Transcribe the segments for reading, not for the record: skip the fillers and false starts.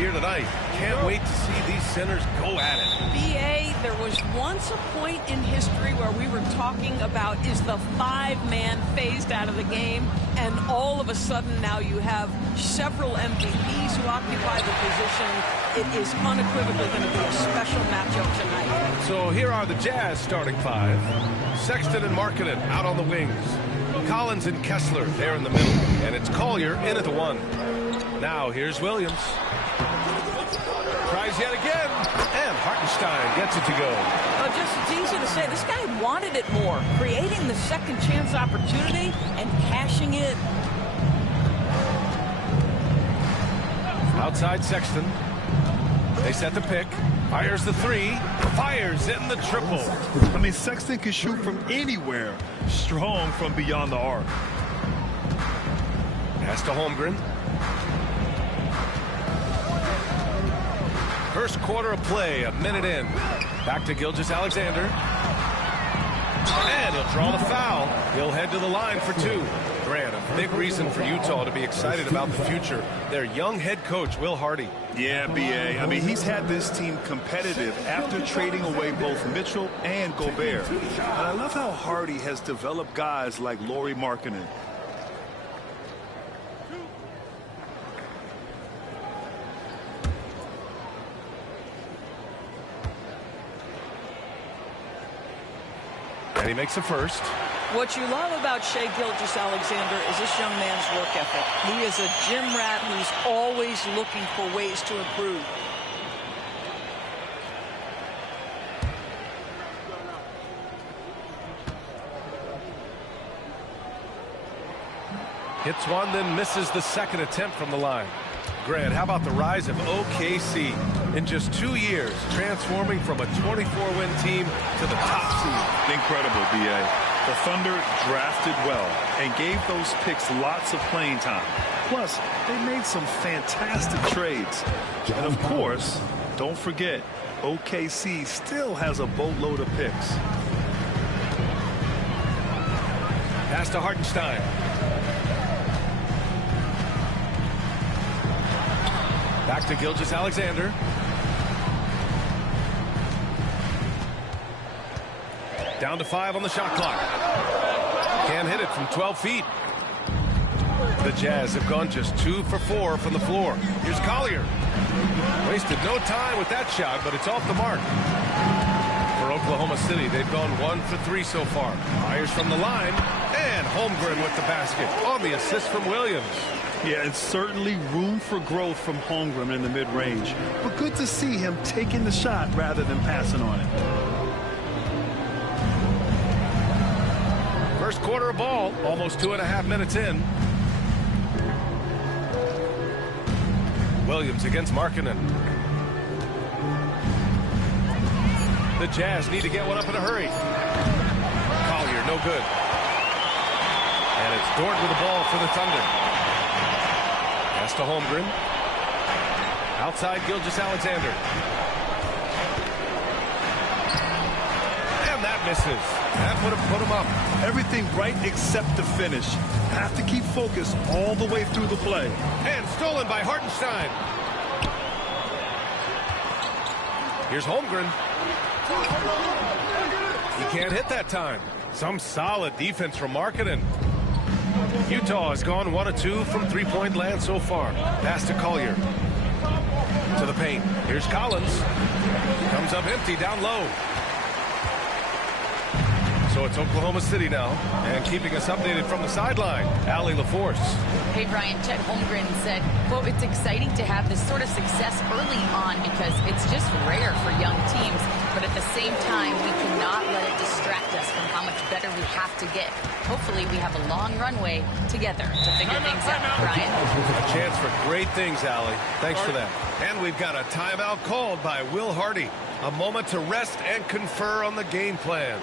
here tonight. Can't wait to see these centers go at it. B.A., there was once a point in history where we were talking about is the five-man phased out of the game, and all of a sudden now you have several MVPs who occupy the position. It is unequivocally going to be a special matchup tonight. So here are the Jazz starting five. Sexton and Markkanen out on the wings. Collins and Kessler there in the middle. And it's Collier in at the one. Now here's Williams. Tries yet again. And Hartenstein gets it to go. Just it's easy to say, this guy wanted it more. Creating the second chance opportunity and cashing in. Outside Sexton. They set the pick. Fires the three. Fires in the triple. I mean, Sexton can shoot from anywhere. Strong from beyond the arc. Pass to Holmgren. First quarter of play, a minute in. Back to Gilgeous-Alexander. And he'll draw the foul. He'll head to the line for two. Grant, a big reason for Utah to be excited about the future. Their young head coach, Will Hardy. Yeah, B.A. I mean, he's had this team competitive after trading away both Mitchell and Gobert. And I love how Hardy has developed guys like Lauri Markkanen. And he makes the first. What you love about Shai Gilgeous-Alexander is this young man's work ethic. He is a gym rat who's always looking for ways to improve. Hits one, then misses the second attempt from the line. Grant, how about the rise of OKC? In just 2 years, transforming from a 24-win team to the top seed. Incredible, B.A. The Thunder drafted well and gave those picks lots of playing time. Plus, they made some fantastic trades. And of course, don't forget, OKC still has a boatload of picks. Pass to Hartenstein. Back to Gilgeous-Alexander. Down to 5 on the shot clock. Can't hit it from 12 feet. The Jazz have gone just 2 for 4 from the floor. Here's Collier. Wasted no time with that shot, but it's off the mark. For Oklahoma City, they've gone 1 for 3 so far. Fires from the line, and Holmgren with the basket on the assist from Williams. Yeah, it's certainly room for growth from Holmgren in the mid-range. But good to see him taking the shot rather than passing on it. First quarter of ball, almost 2.5 minutes in. Williams against Markkanen. The Jazz need to get one up in a hurry. Collier, no good. And it's Dort with the ball for the Thunder. Pass to Holmgren. Outside Gilgeous-Alexander. And that misses. That would have put him up. Everything right except the finish. Have to keep focus all the way through the play. And stolen by Hartenstein. Here's Holmgren. He can't hit that time. Some solid defense from Markkanen. Utah has gone 1 of 2 from three-point land so far. Pass to Collier. To the paint. Here's Collins. Comes up empty down low. So it's Oklahoma City now, and keeping us updated from the sideline, Allie LaForce. Hey, Brian, Chet Holmgren said, quote, it's exciting to have this sort of success early on because it's just rare for young teams, but at the same time, we cannot let it distract us from how much better we have to get. Hopefully, we have a long runway together to figure things out, Brian. A chance for great things, Allie. Thanks for that. And we've got a timeout called by Will Hardy. A moment to rest and confer on the game plan.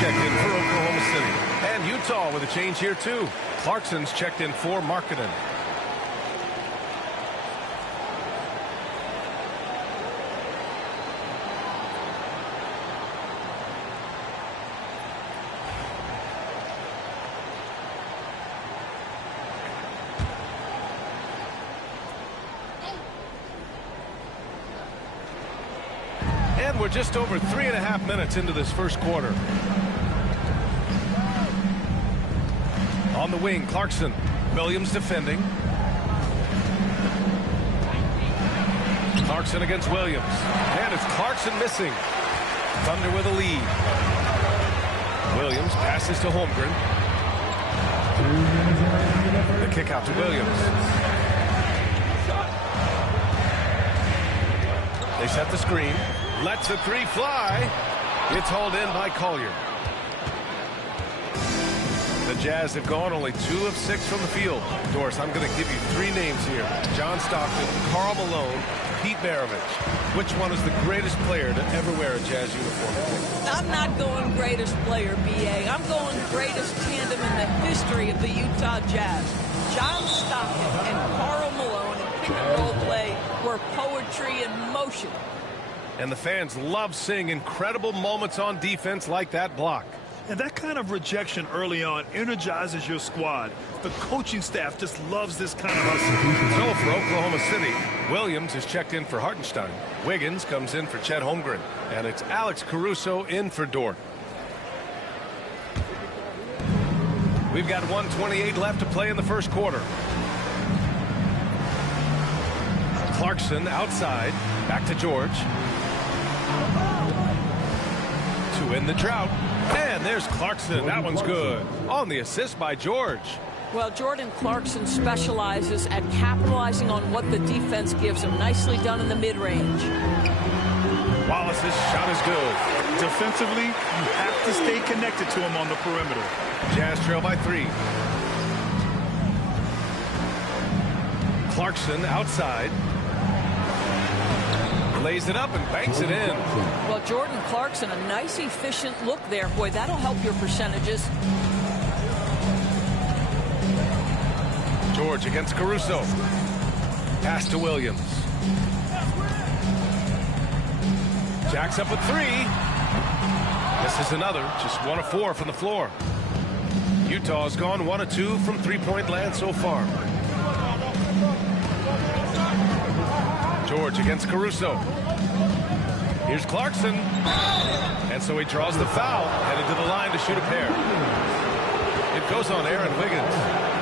checked in for Oklahoma City. And Utah with a change here, too. Clarkson's checked in for Markkanen. And we're just over 3.5 minutes into this first quarter. On the wing, Clarkson. Williams defending. Clarkson against Williams. And it's Clarkson missing. Thunder with a lead. Williams passes to Holmgren. The kick out to Williams. They set the screen. Lets the three fly. It's hauled in by Collier. The Jazz have gone only 2 of 6 from the field. Doris, I'm going to give you 3 names here. John Stockton, Karl Malone, Pete Maravich. Which one is the greatest player to ever wear a Jazz uniform? I'm not going greatest player, B.A. I'm going greatest tandem in the history of the Utah Jazz. John Stockton and Karl Malone in pick and roll play were poetry in motion. And the fans love seeing incredible moments on defense like that block. And that kind of rejection early on energizes your squad. The coaching staff just loves this kind of hustle. So for Oklahoma City, Williams is checked in for Hartenstein. Wiggins comes in for Chet Holmgren. And it's Alex Caruso in for Dort. We've got 1:28 left to play in the first quarter. Clarkson outside. Back to George. To win the drought. And there's Clarkson. That one's good. On the assist by George. Well, Jordan Clarkson specializes at capitalizing on what the defense gives him. Nicely done in the mid-range. Wallace's shot is good. Defensively, you have to stay connected to him on the perimeter. Jazz trail by 3. Clarkson outside. Lays it up and banks it in. Well, Jordan Clarkson, a nice, efficient look there. Boy, that'll help your percentages. George against Caruso. Pass to Williams. Jacks up with 3. This is another. Just 1 of 4 from the floor. Utah's gone 1 of 2 from three-point land so far. George against Caruso. Here's Clarkson. And so he draws the foul. Headed to the line to shoot a pair. It goes on Aaron Wiggins.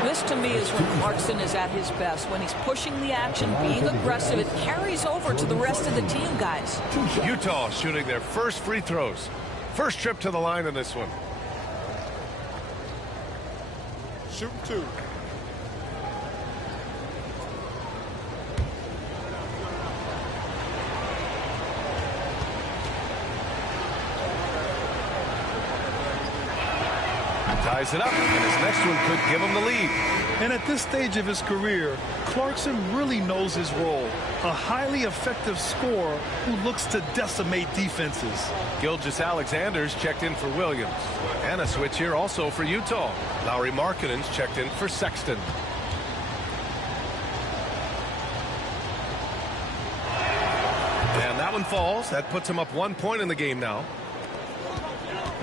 This, to me, is when Clarkson is at his best. When he's pushing the action, being aggressive, it carries over to the rest of the team, guys. Utah shooting their first free throws. First trip to the line in this one. Shooting 2. Ties it up, and his next one could give him the lead. And at this stage of his career, Clarkson really knows his role. A highly effective scorer who looks to decimate defenses. Gilgeous-Alexander's checked in for Williams. And a switch here also for Utah. Lauri Markkanen's checked in for Sexton. And that one falls. That puts him up 1 point in the game now.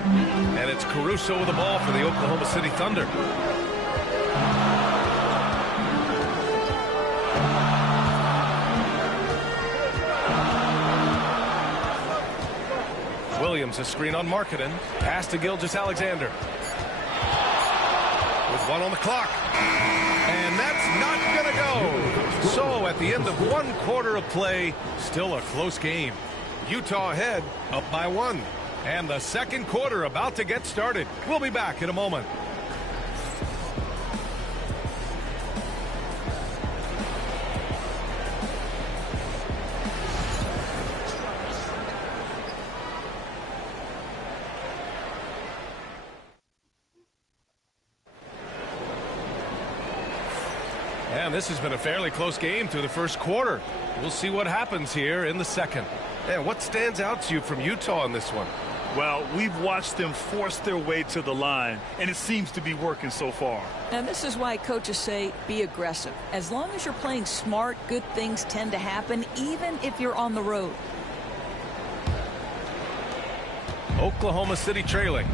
And it's Caruso with the ball for the Oklahoma City Thunder. Williams a screen on Markkanen. Pass to Gilgeous-Alexander. With 1 on the clock. And that's not going to go. So at the end of 1 quarter of play, still a close game. Utah ahead, up by 1. And the second quarter about to get started. We'll be back in a moment. And this has been a fairly close game through the first quarter. We'll see what happens here in the second. And what stands out to you from Utah in this one? Well, we've watched them force their way to the line, and it seems to be working so far. And this is why coaches say be aggressive. As long as you're playing smart, good things tend to happen, even if you're on the road. Oklahoma City trailing.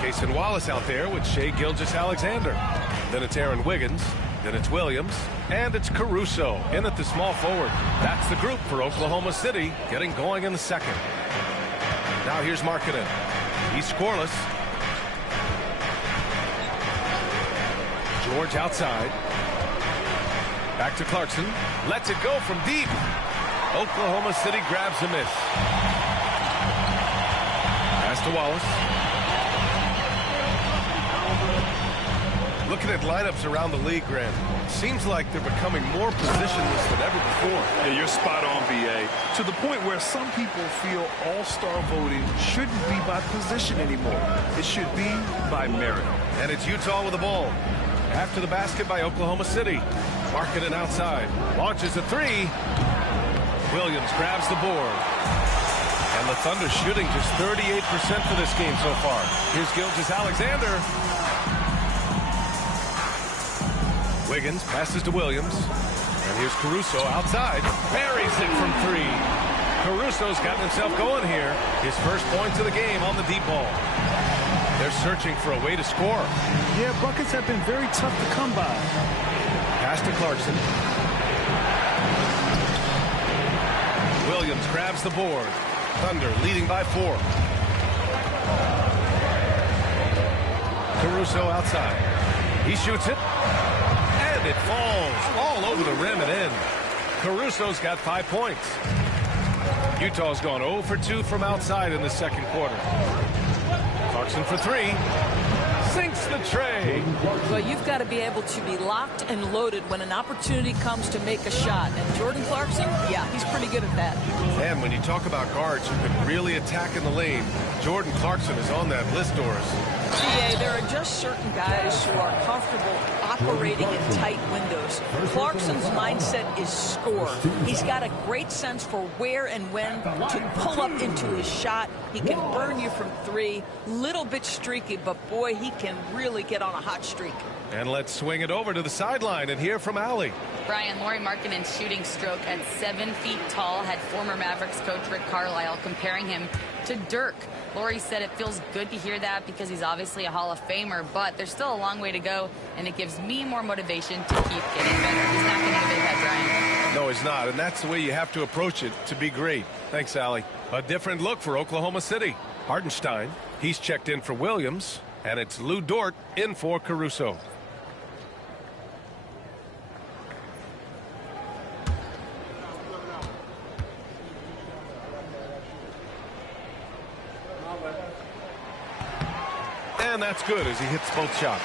Cason Wallace out there with Shai Gilgeous-Alexander. Then it's Aaron Wiggins. Then it's Williams. And it's Caruso in at the small forward. That's the group for Oklahoma City getting going in the second. Now here's Markkanen. He's scoreless. George outside. Back to Clarkson. Lets it go from deep. Oklahoma City grabs a miss. Pass to Wallace. Looking at lineups around the league, Grant, seems like they're becoming more positionless than ever before. Yeah, you're spot on, BA. To the point where some people feel all-star voting shouldn't be by position anymore. It should be by merit. And it's Utah with the ball. After the basket by Oklahoma City. Markkanen outside. Launches a three. Williams grabs the board. And the Thunder shooting just 38% for this game so far. Here's Gilgeous-Alexander. Wiggins passes to Williams. And here's Caruso outside. Buries it from three. Caruso's gotten himself going here. His first points of the game on the deep ball. They're searching for a way to score. Yeah, buckets have been very tough to come by. Pass to Clarkson. Williams grabs the board. Thunder leading by 4. Caruso outside. He shoots it. And it falls all over the rim and in. Caruso's got 5 points. Utah's gone 0 for 2 from outside in the second quarter. Clarkson for 3. Sinks the tray. Well, you've got to be able to be locked and loaded when an opportunity comes to make a shot. And Jordan Clarkson, yeah, he's pretty good at that. And when you talk about guards who can really attack in the lane, Jordan Clarkson is on that list, Doris. CA, there are just certain guys who are comfortable operating in tight windows. Clarkson's mindset is score. He's got a great sense for where and when to pull up into his shot. He can burn you from 3. Little bit streaky, but boy, he can really get on a hot streak. And let's swing it over to the sideline and hear from Allie. Brian, Lauri Markkanen's shooting stroke at 7 feet tall had former Mavericks coach Rick Carlisle comparing him to Dirk. Lauri said it feels good to hear that because he's obviously a Hall of Famer, but there's still a long way to go, and it gives me more motivation to keep getting better. He's not going to give it that, Brian. No, he's not, and that's the way you have to approach it to be great. Thanks, Allie. A different look for Oklahoma City. Hartenstein, he's checked in for Williams, and it's Lou Dort in for Caruso. And that's good as he hits both shots.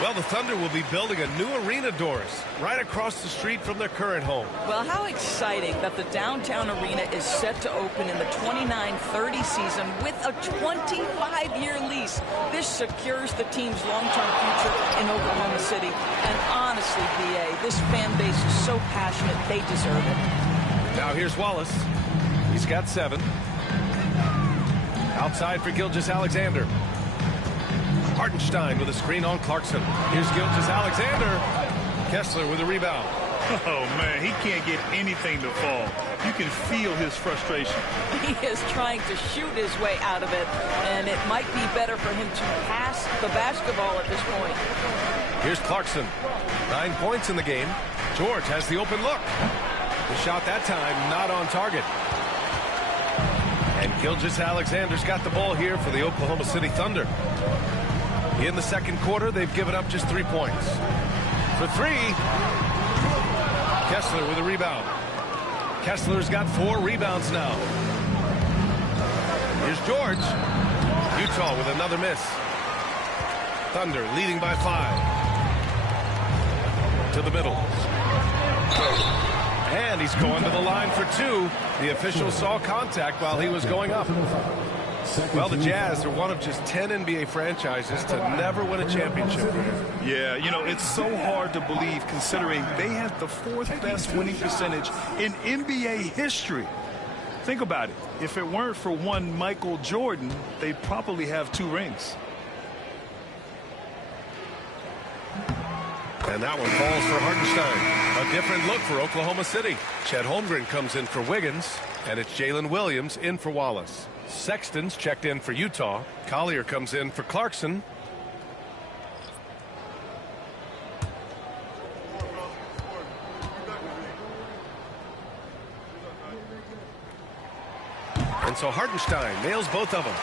Well, the Thunder will be building a new arena, Doris, right across the street from their current home. Well, how exciting that the downtown arena is set to open in the 29-30 season with a 25-year lease. This secures the team's long-term future in Oklahoma City. And honestly, BA, this fan base is so passionate, they deserve it. Now here's Wallace. He's got 7. Outside for Gilgeous-Alexander. Hartenstein with a screen on Clarkson. Here's Gilgeous-Alexander. Kessler with a rebound. Oh, man, he can't get anything to fall. You can feel his frustration. He is trying to shoot his way out of it, and it might be better for him to pass the basketball at this point. Here's Clarkson. 9 points in the game. George has the open look. The shot that time not on target. And Gilgeous-Alexander's got the ball here for the Oklahoma City Thunder. In the second quarter, they've given up just 3 points. For 3, Kessler with a rebound. Kessler's got 4 rebounds now. Here's George. Utah with another miss. Thunder leading by 5. To the middle. And he's going to the line for 2. The official saw contact while he was going up. Well, the Jazz are one of just 10 NBA franchises to never win a championship. Yeah, you know, it's so hard to believe considering they had the 4th best winning percentage in NBA history. Think about it. If it weren't for one Michael Jordan, they'd probably have 2 rings. And that one falls for Hartenstein. A different look for Oklahoma City. Chet Holmgren comes in for Wiggins, and it's Jalen Williams in for Wallace. Sexton's checked in for Utah. Collier comes in for Clarkson. And so Hartenstein nails both of them.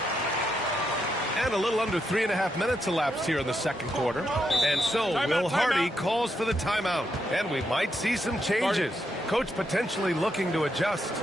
And a little under 3.5 minutes elapsed here in the second quarter. And so Will Hardy calls for the timeout. And we might see some changes. Coach potentially looking to adjust.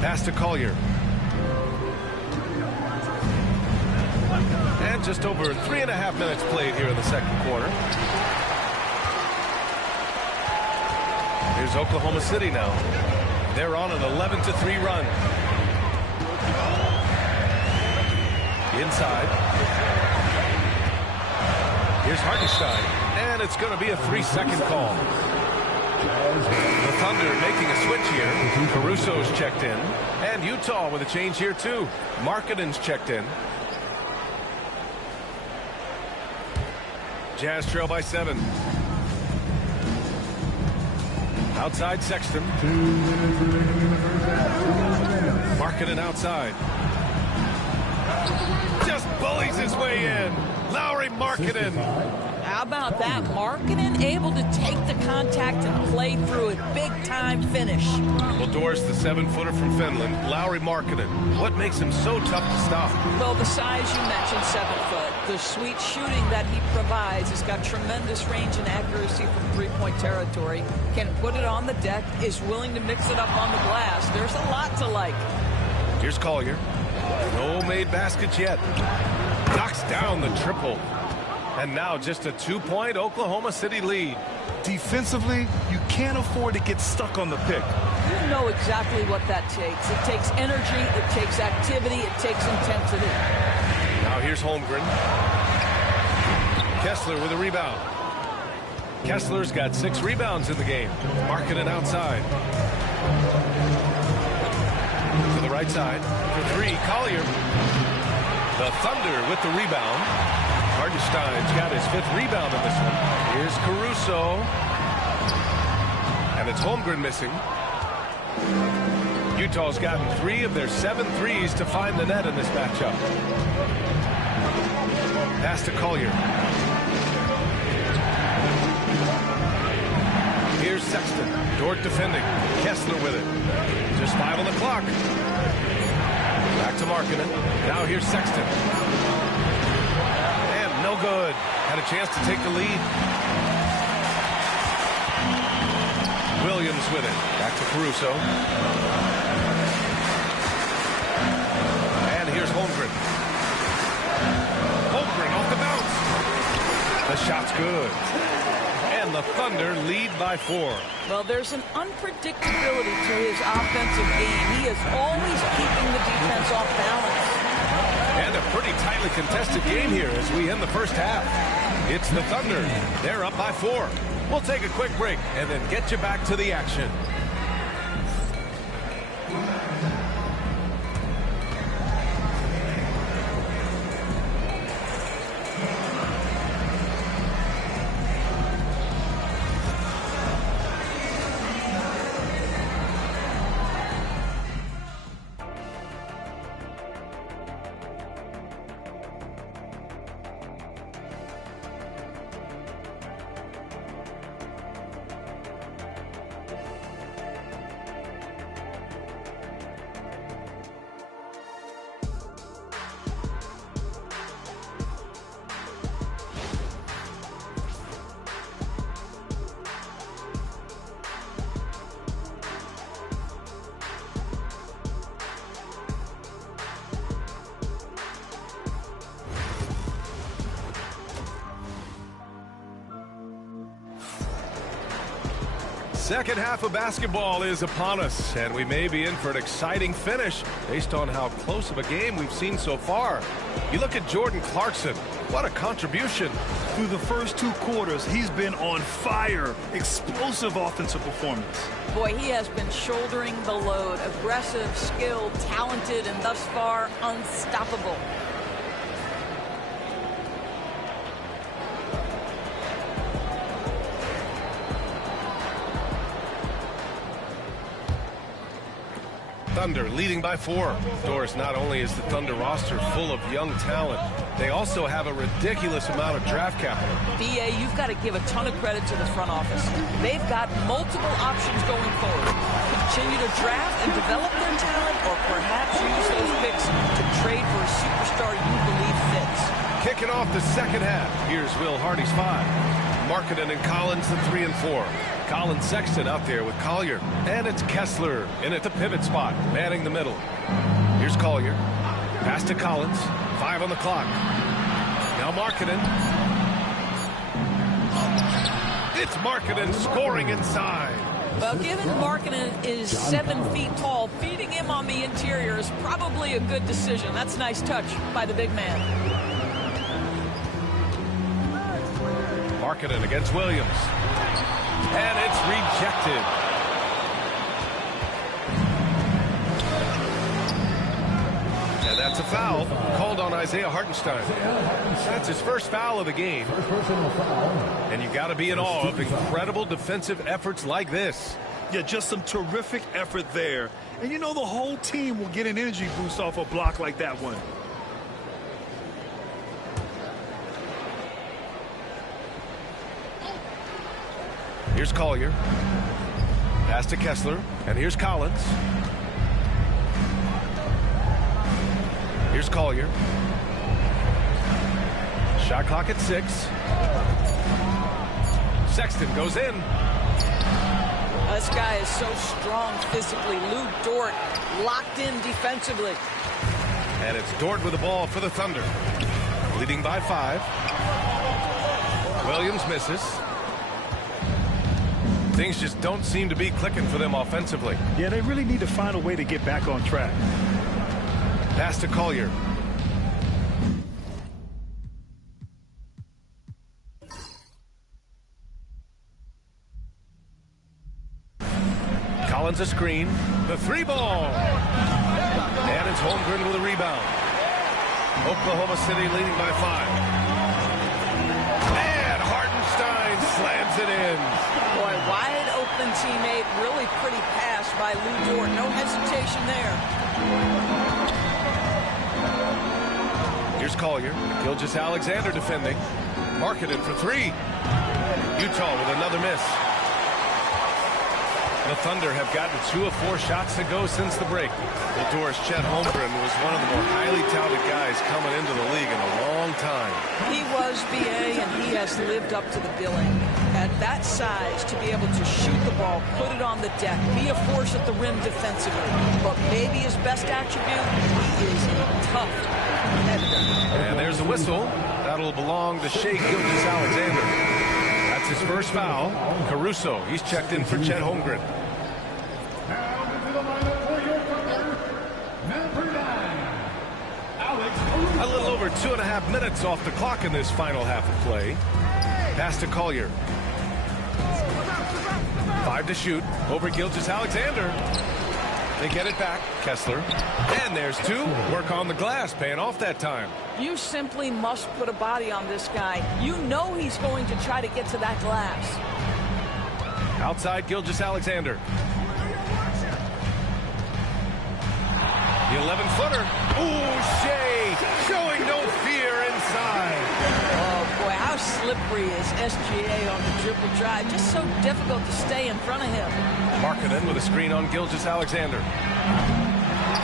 Pass to Collier. And just over 3.5 minutes played here in the second quarter. Here's Oklahoma City now. They're on an 11-3 run. Inside. Here's Hartenstein. And it's going to be a 3-second call. The Thunder making a switch here. Caruso's checked in. And Utah with a change here, too. Markkanen's checked in. Jazz trail by 7. Outside Sexton. Markkanen outside. Just bullies his way in. Lauri Markkanen. How about that? Markkanen able to take the contact and play through it. Big time finish. Well, Doris, the 7-footer from Finland, Lauri Markkanen. What makes him so tough to stop? Well, the size you mentioned, 7 foot. The sweet shooting that he provides. He's got tremendous range and accuracy from three-point territory. Can put it on the deck. Is willing to mix it up on the glass. There's a lot to like. Here's Collier. No made baskets yet. Knocks down the triple. And now just a 2-point Oklahoma City lead. Defensively, you can't afford to get stuck on the pick. You know exactly what that takes. It takes energy, it takes activity, it takes intensity. Now here's Holmgren. Kessler with a rebound. Kessler's got 6 rebounds in the game. Markkanen outside. To the right side. For 3, Collier. The Thunder with the rebound. Hartenstein's got his 5th rebound in this one. Here's Caruso. And it's Holmgren missing. Utah's gotten 3 of their 7 threes to find the net in this matchup. Pass to Collier. Here's Sexton. Dort defending. Kessler with it. Just 5 on the clock. Back to Markkanen. Now here's Sexton. And no good. Had a chance to take the lead. Williams with it. Back to Caruso. And here's Holmgren. Holmgren off the bounce. The shot's good. And the Thunder lead by 4. Well, there's an unpredictability to his offensive game. He is always keeping the defense off balance. And a pretty tightly contested game here as we end the first half. It's the Thunder. They're up by 4. We'll take a quick break and then get you back to the action. Second half of basketball is upon us, and we may be in for an exciting finish based on how close of a game we've seen so far. You look at Jordan Clarkson. What a contribution. Through the first 2 quarters, he's been on fire. Explosive offensive performance. Boy, he has been shouldering the load. Aggressive, skilled, talented, and thus far unstoppable. Thunder leading by 4. Doris, not only is the Thunder roster full of young talent, they also have a ridiculous amount of draft capital. BA, you've got to give a ton of credit to the front office. They've got multiple options going forward. Continue to draft and develop their talent, or perhaps use those picks to trade for a superstar you believe fits. Kicking off the second half, here's Will Hardy's 5. Markkanen and Collins the 3 and 4. Colin Sexton out there with Collier. And it's Kessler in at the pivot spot, manning the middle. Here's Collier. Pass to Collins. 5 on the clock. Now Markkanen. It's Markkanen scoring inside. Well, given Markkanen is 7 feet tall, feeding him on the interior is probably a good decision. That's a nice touch by the big man. Markkanen against Williams. And it's rejected. And that's a foul called on Isaiah Hartenstein. That's his first foul of the game. And you got to be in awe of incredible defensive efforts like this. Yeah, just some terrific effort there. And you know the whole team will get an energy boost off a block like that one. Here's Collier. Pass to Kessler. And here's Collins. Here's Collier. Shot clock at 6. Sexton goes in. This guy is so strong physically. Lou Dort locked in defensively. And it's Dort with the ball for the Thunder. Leading by 5. Williams misses. Things just don't seem to be clicking for them offensively. Yeah, they really need to find a way to get back on track. Pass to Collier. Collins a screen. The 3 ball. And it's Holmgren with a rebound. Oklahoma City leading by 5. And Hartenstein slams it in. Boy, wide open teammate, really pretty pass by Lou Dort. No hesitation there. Here's Collier. Gilgeous-Alexander defending. Markkanen for 3. Utah with another miss. The Thunder have gotten 2 of 4 shots to go since the break. Well, Doris, Chet Holmgren was one of the more highly touted guys coming into the league in a long time. He was does, BA, and he has lived up to the billing. At that size, to be able to shoot the ball, put it on the deck, be a force at the rim defensively. But maybe his best attribute, he is a tough competitor. And there's a whistle. That'll belong to Shai Gilgeous-Alexander. That's his first foul. Caruso, he's checked in for Chet Holmgren. A little over 2.5 minutes off the clock in this final half of play. Pass to Collier. 5 to shoot over Gilgeous-Alexander. They get it back. Kessler. And there's 2. Work on the glass, paying off that time. You simply must put a body on this guy. You know he's going to try to get to that glass. Outside Gilgeous-Alexander. The 11-footer. Ooh, Shai showing no fear inside. Oh, boy, how slippery is SGA on the dribble drive. Just so difficult to stay in front of him. Markkanen with a screen on Gilgeous-Alexander.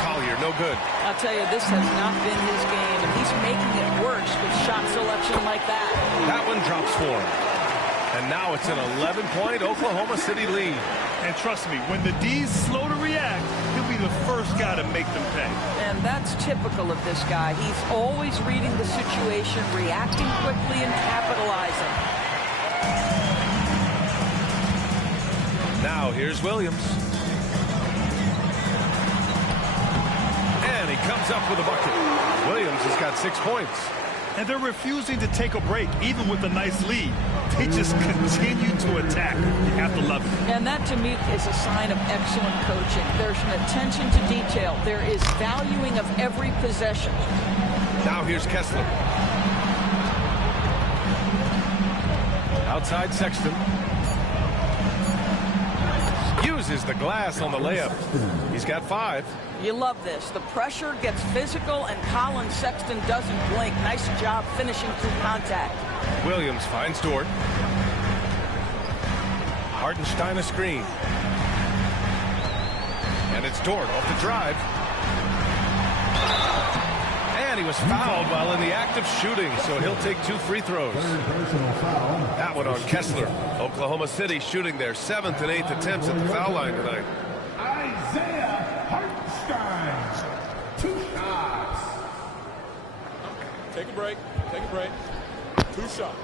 Collier, no good. I'll tell you, this has not been his game, and he's making it worse with shot selection like that. That one drops for him. And now it's an 11-point Oklahoma City lead. And trust me, when the D's slow to react, he'll be the first guy to make them pay. And that's typical of this guy. He's always reading the situation, reacting quickly, and capitalizing. Now here's Williams. And he comes up with a bucket. Williams has got 6 points. And they're refusing to take a break, even with a nice lead. They just continue to attack. You have to love it. And that, to me, is a sign of excellent coaching. There's an attention to detail. There is valuing of every possession. Now here's Kessler. Outside Sexton. Uses the glass on the layup. He's got 5. You love this. The pressure gets physical, and Colin Sexton doesn't blink. Nice job finishing through contact. Williams finds Dort. Hartenstein a screen. And it's Dort off the drive. And he was fouled while in the act of shooting, so he'll take 2 free throws. That one on Kessler. Oklahoma City shooting their 7th and 8th attempts at the foul line tonight. Isaiah Hartenstein, 2 shots. Take a break. Take a break. 2 shots.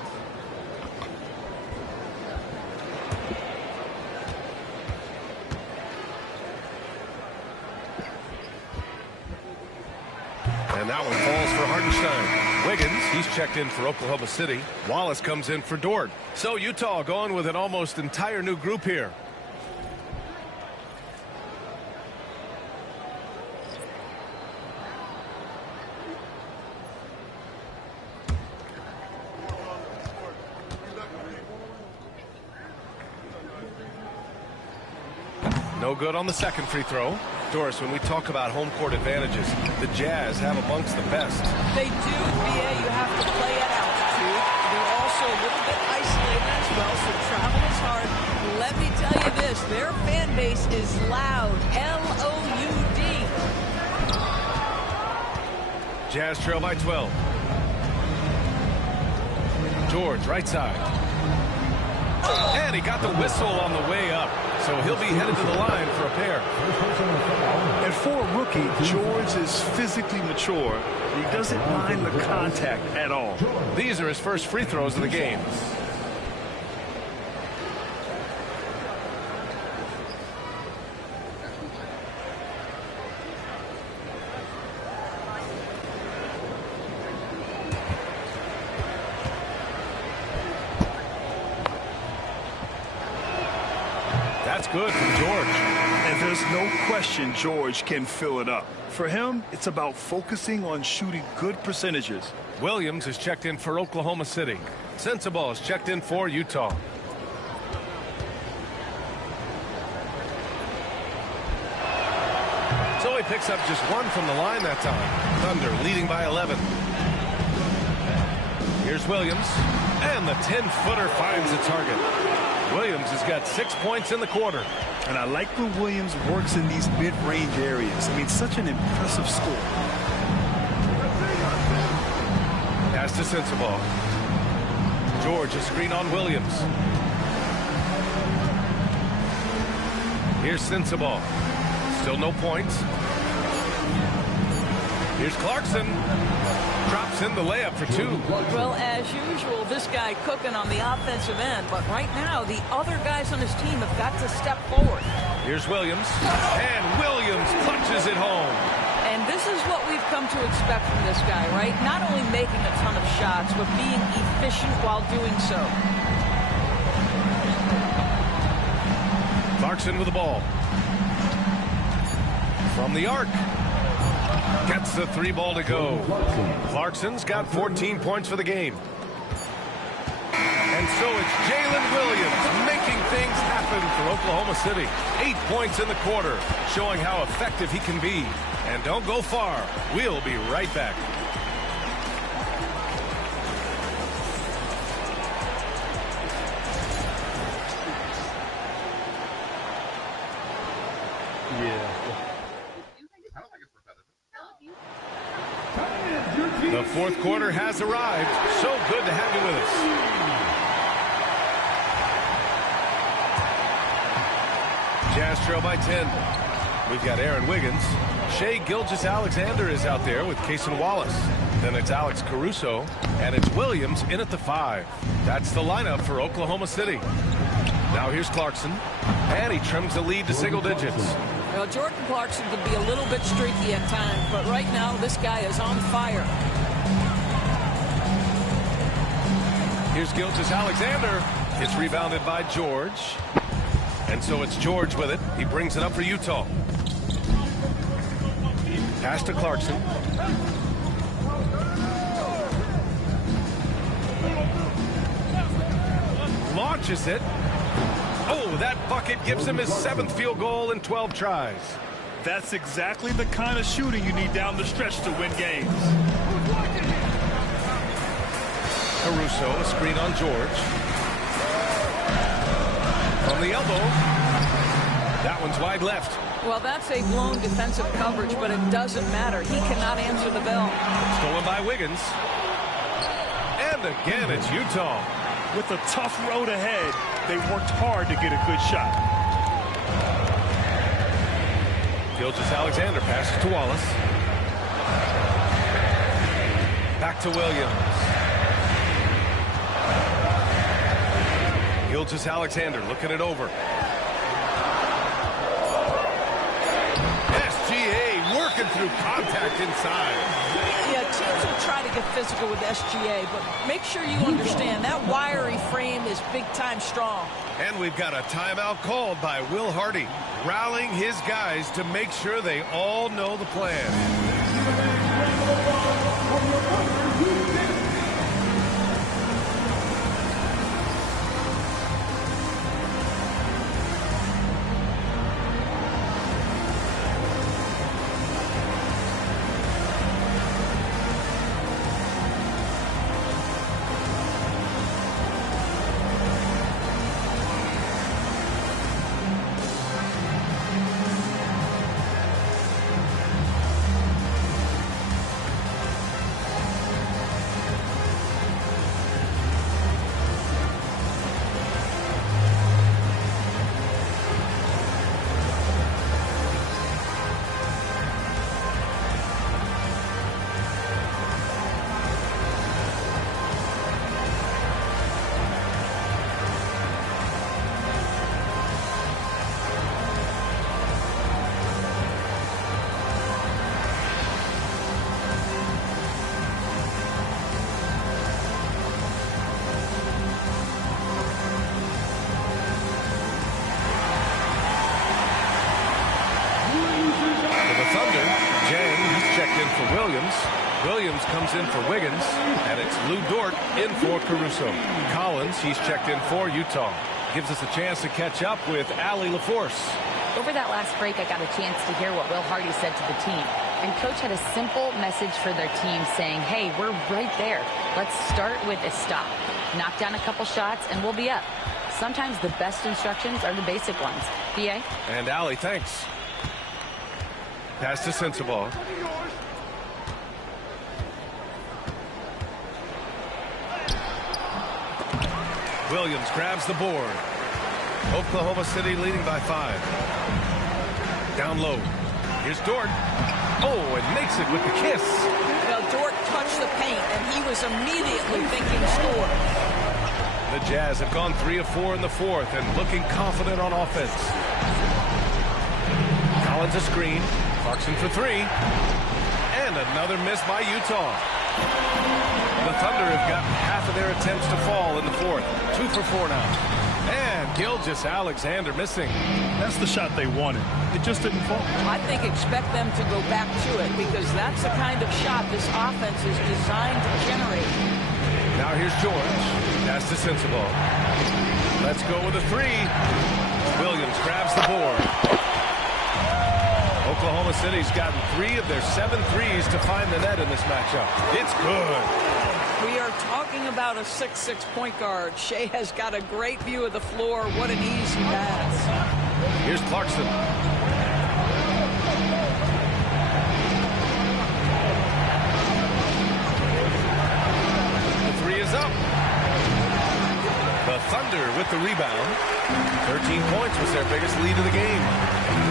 And that one falls for Hartenstein. Wiggins, he's checked in for Oklahoma City. Wallace comes in for Dort. So Utah going with an almost entire new group here. No good on the second free throw. Doris, when we talk about home court advantages, the Jazz have amongst the best. They do, BA. You have to play at altitude. They're also a little bit isolated as well, so travel is hard. Let me tell you this, their fan base is loud. L-O-U-D. Jazz trail by 12. George, right side. And he got the whistle on the way up, so he'll be headed to the line for a pair. And for a rookie, George is physically mature. He doesn't mind the contact at all. These are his first free throws of the game. That's good from George. And there's no question George can fill it up. For him, it's about focusing on shooting good percentages. Williams is checked in for Oklahoma City. Sensabaugh is checked in for Utah. So he picks up just 1 from the line that time. Thunder leading by 11. Here's Williams. And the 10-footer finds the target. Williams has got 6 points in the quarter. And I like when Williams works in these mid-range areas. I mean, such an impressive score. Pass to Sensabaugh. George, a screen on Williams. Here's Sensabaugh. Still no points. Here's Clarkson. Drops in the layup for 2. Well, as usual, this guy cooking on the offensive end. But right now, the other guys on his team have got to step forward. Here's Williams. And Williams punches it home. And this is what we've come to expect from this guy, right? Not only making a ton of shots, but being efficient while doing so. Clarkson with the ball. From the arc. Gets the 3 ball to go. Clarkson's got 14 points for the game. And so it's Jalen Williams making things happen for Oklahoma City. 8 points in the quarter, showing how effective he can be. And don't go far. We'll be right back. The fourth quarter has arrived. So good to have you with us. Jazz trail by 10. We've got Aaron Wiggins. Shai Gilgeous-Alexander is out there with Cason Wallace. Then it's Alex Caruso. And it's Williams in at the 5. That's the lineup for Oklahoma City. Now here's Clarkson. And he trims the lead to single digits. Well, Jordan Clarkson could be a little bit streaky at times, but right now this guy is on fire. Here's Gilgeous-Alexander. It's rebounded by George. And so it's George with it. He brings it up for Utah. Pass to Clarkson. Launches it. Oh, that bucket gives him his 7th field goal in 12 tries. That's exactly the kind of shooting you need down the stretch to win games. Caruso, a screen on George. From the elbow. That one's wide left. Well, that's a blown defensive coverage, but it doesn't matter. He cannot answer the bell. Stolen by Wiggins. And again, it's Utah. With a tough road ahead, they worked hard to get a good shot. Gilgeous-Alexander passes to Wallace. Back to Williams. Gilgeous-Alexander looking it over. SGA working through contact inside. Yeah, teams will try to get physical with SGA, but make sure you understand that wiry frame is big-time strong. And we've got a timeout called by Will Hardy, rallying his guys to make sure they all know the plan. Williams comes in for Wiggins, and it's Lou Dort in for Caruso. Collins, he's checked in for Utah. Gives us a chance to catch up with Allie LaForce. Over that last break, I got a chance to hear what Will Hardy said to the team. And Coach had a simple message for their team saying, hey, we're right there. Let's start with a stop. Knock down a couple shots, and we'll be up. Sometimes the best instructions are the basic ones. B.A.? And Allie, thanks. Pass to Sensabaugh. Williams grabs the board. Oklahoma City leading by 5. Down low. Here's Dort. Oh, and makes it with the kiss. Well, Dort touched the paint, and he was immediately thinking score. The Jazz have gone 3 of 4 in the fourth and looking confident on offense. Collins a screen. Clarkson for 3. And another miss by Utah. The Thunder have gotten half of their attempts to fall in the fourth. 2 for 4 now. And Gilgeous-Alexander missing. That's the shot they wanted. It just didn't fall. I think expect them to go back to it because that's the kind of shot this offense is designed to generate. Now here's George. Pass to Sensabaugh. Let's go with a 3. Williams grabs the board. Oklahoma City's gotten 3 of their 7 threes to find the net in this matchup. It's good. We are talking about a 6'6" point guard. Shea has got a great view of the floor. What an easy pass. Here's Clarkson. The 3 is up. The Thunder with the rebound. 13 points was their biggest lead of the game.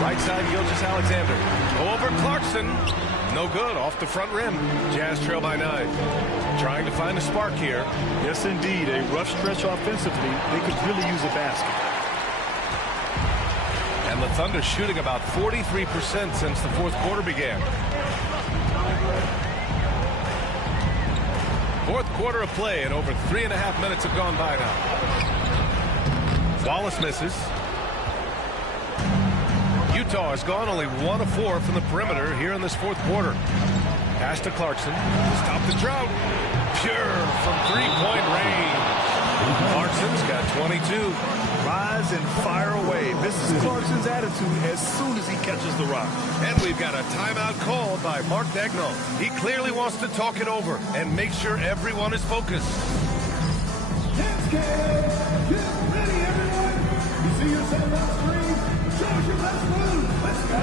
Right side, Gilgeous-Alexander. Over Clarkson. No good, off the front rim. Jazz trail by 9. Trying to find a spark here. Yes, indeed. A rough stretch offensively. They could really use a basket. And the Thunder shooting about 43% since the fourth quarter began. Fourth quarter of play, and over 3.5 minutes have gone by now. Wallace misses. Utah has gone only 1 of 4 from the perimeter here in this fourth quarter. Pass to Clarkson to stop the drought. Pure from 3-point range. Clarkson's got 22. Rise and fire away. This is Clarkson's attitude as soon as he catches the rock. And we've got a timeout called by Mark Daigneault. He clearly wants to talk it over and make sure everyone is focused. Get ready, everyone. You see yourself on screen? Show us your best move. Let's go.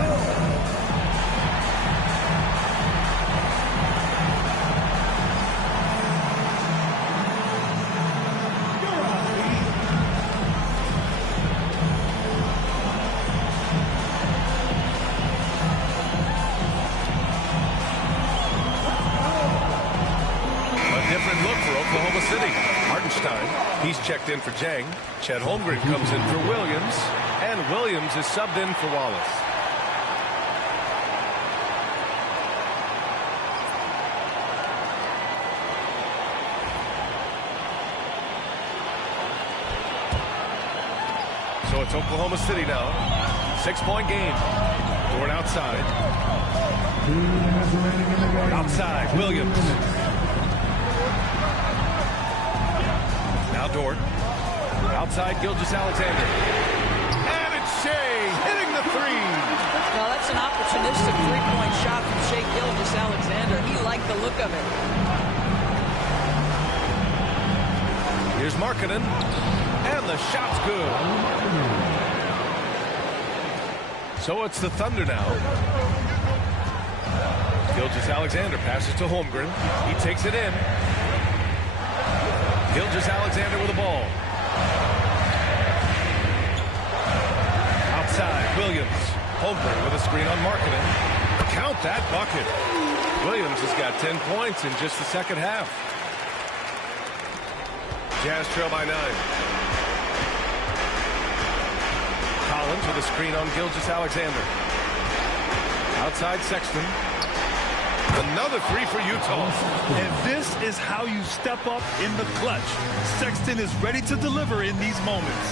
Oklahoma City. Hartenstein, he's checked in for Jang. Chet Holmgren comes in for Williams. And Williams is subbed in for Wallace. So it's Oklahoma City now. 6-point game. Dort outside. Outside, Williams. Now Dort. Outside, Gilgeous-Alexander. And it's Shea hitting the 3. Well, that's an opportunistic three-point shot from Shea Gilgeous-Alexander. He liked the look of it. Here's Markkanen. And the shot's good. So it's the Thunder now. Gilgeous-Alexander passes to Holmgren. He takes it in. Gilgeous-Alexander with the ball. Outside, Williams. Holmgren with a screen on Markkanen. Count that bucket. Williams has got 10 points in just the second half. Jazz trail by 9. Collins with a screen on Gilgeous-Alexander. Outside Sexton. Another 3 for Utah. And this is how you step up in the clutch. Sexton is ready to deliver in these moments.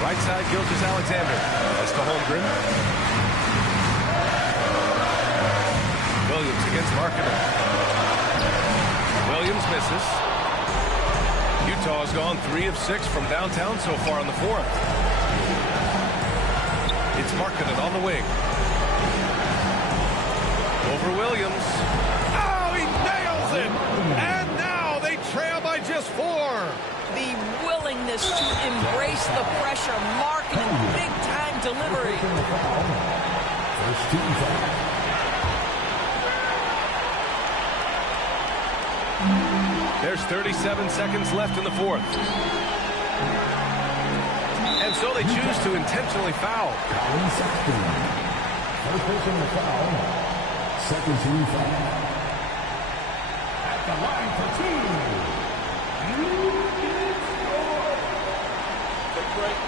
Right side, Gilgeous-Alexander. That's to Holmgren. Williams against Markkanen. Williams misses. Utah has gone 3 of 6 from downtown so far in the fourth. It's Markkanen on the wing. Over Williams. Oh, he nails it! And now they trail by just 4. The willingness to embrace the pressure. Markkanen, big-time delivery. First team foul. There's 37 seconds left in the fourth. And so they choose to intentionally foul. Colin Sexton. First personal foul. Second team foul. At the line for two. Take a break.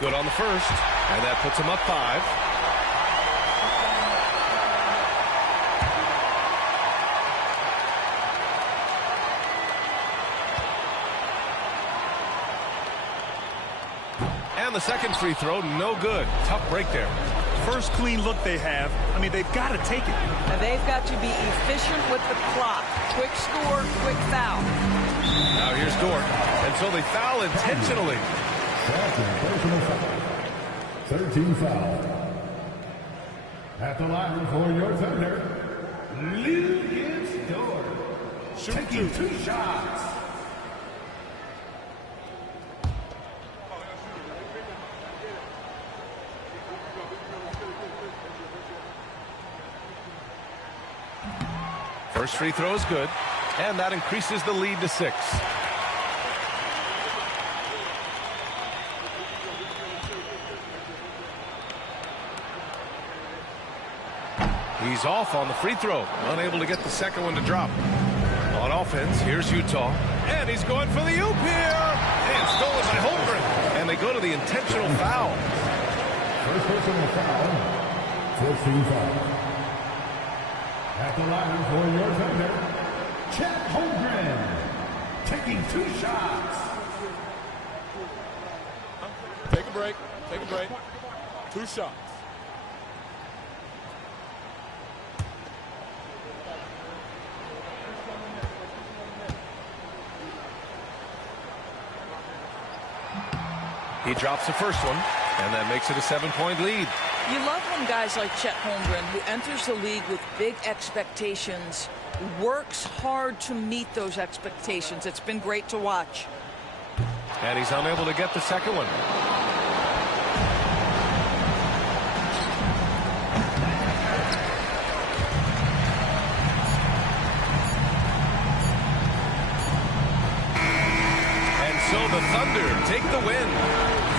Good on the first, and that puts him up 5. And the second free throw, no good. Tough break there. First clean look they have. I mean, they've got to take it. And they've got to be efficient with the clock. Quick score, quick foul. Now here's Dort, and so they foul intentionally. Second personal foul. Third team foul. At the line for your Thunder, Lucas Dort. Taking 2 shots. First free throw is good, and that increases the lead to 6. He's off on the free throw, unable to get the second one to drop. On offense, here's Utah, and he's going for the oop here, and stolen by Holmgren, and they go to the intentional foul. First personal foul. 14 foul. At the line for your Thunder, Chet Holmgren. Taking 2 shots. Take a break. Take a break. 2 shots. He drops the first one, and that makes it a 7-point lead. You love when guys like Chet Holmgren, who enters the league with big expectations, works hard to meet those expectations. It's been great to watch. And he's unable to get the second one. And so the Thunder take the win.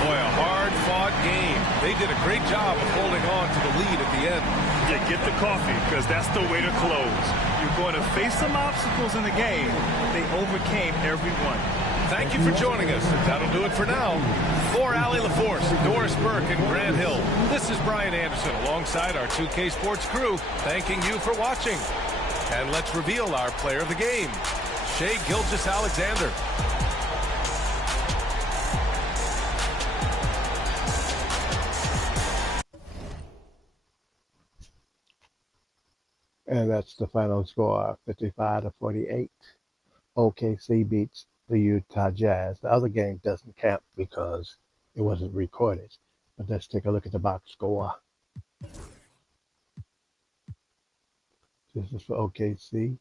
Boy, a hard-fought game. They did a great job of holding on to the lead at the end. Yeah, get the coffee, because that's the way to close. You're going to face some obstacles in the game. They overcame every one. Thank you for joining us. That'll do it for now. For Allie LaForce, Doris Burke, and Grant Hill, this is Brian Anderson alongside our 2K Sports crew, thanking you for watching. And let's reveal our player of the game, Shai Gilgeous-Alexander. And that's the final score, 55-48. OKC beats the Utah Jazz. The other game doesn't count because it wasn't recorded. But let's take a look at the box score. This is for OKC.